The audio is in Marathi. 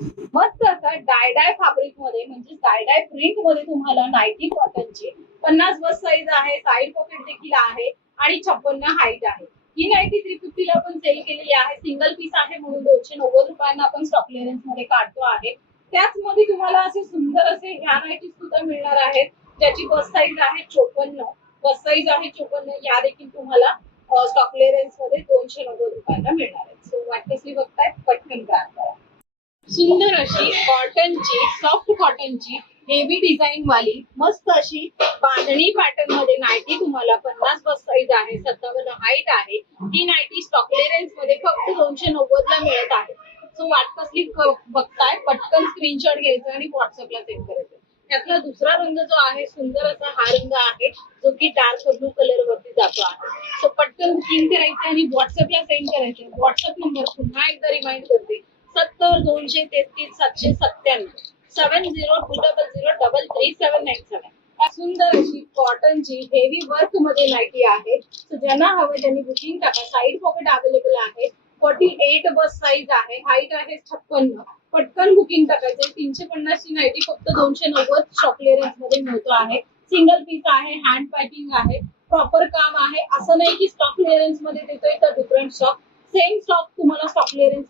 मस्त असं डाय फॅब्रिक मध्ये म्हणजे डाय प्रिंट मध्ये तुम्हाला नाईटी कॉटनची 50 बस साईज आहे, साईड पॉकेट देखील आहे आणि 56 हाईट आहे. ही नाईटी 350 ला आपण सेल केलेली आहे. सिंगल पीस आहे म्हणून 290 रुपयांना आपण स्टॉक क्लिअरन्स मध्ये काढतो आहे. त्याच मध्ये तुम्हाला असे सुंदर असे ह्या नाईटी सुद्धा मिळणार आहेत, ज्याची बस साईज आहे 54. बस साईज आहे 54. या देखील तुम्हाला स्टॉक क्लिअरन्स मध्ये 290 रुपयांना मिळणार आहेत. सो वाट कसली बघताय, पटकन ग्रॅब करा. सुंदर अशी कॉटनची, सॉफ्ट कॉटनची हेवी डिझाईन वाली मस्त अशी बांधणी पॅटर्न मध्ये नाईटी तुम्हाला 50 बस साईज आहे, 57 हाईट आहे. ही नाईटी स्टॉक क्लिअरन्स मध्ये फक्त 290 ला मिळत आहे. सो वाट कसली बघताय, पटकन स्क्रीनशॉट घ्यायचा आणि व्हॉट्सअपला सेंड करायचं. त्यातला दुसरा रंग जो आहे सुंदर असा हा रंग आहे, जो की डार्क ब्लू कलर वरती जातो आहे. सो पटकन बुकिंग करायचं आणि व्हॉट्सअपला सेंड करायचं. व्हॉट्सअप नंबर पुन्हा एकदा रिमाइंड करते, 70 233 702000333797. सुंदर अशी कॉटनची हेवी वर्क मध्ये नाईटी आहे. ज्यांना हवं त्यांनी बुकिंग टाका. साईड पॉकेट अवेलेबल आहे. 48 बस साईज आहे, हाईट आहे 56. पटकन बुकिंग टाकायचे. 350 ची नाईटी फक्त 290 स्टॉक क्लिअरन्स मध्ये मिळतो आहे. सिंगल पीस आहे, हँड पॅकिंग आहे, प्रॉपर काम आहे. असं नाही की स्टॉक क्लिअरन्स मध्ये देतोय तर डिफरंट स्टॉक, सेम स्टॉक तुम्हाला स्टॉक क्लिअरन्स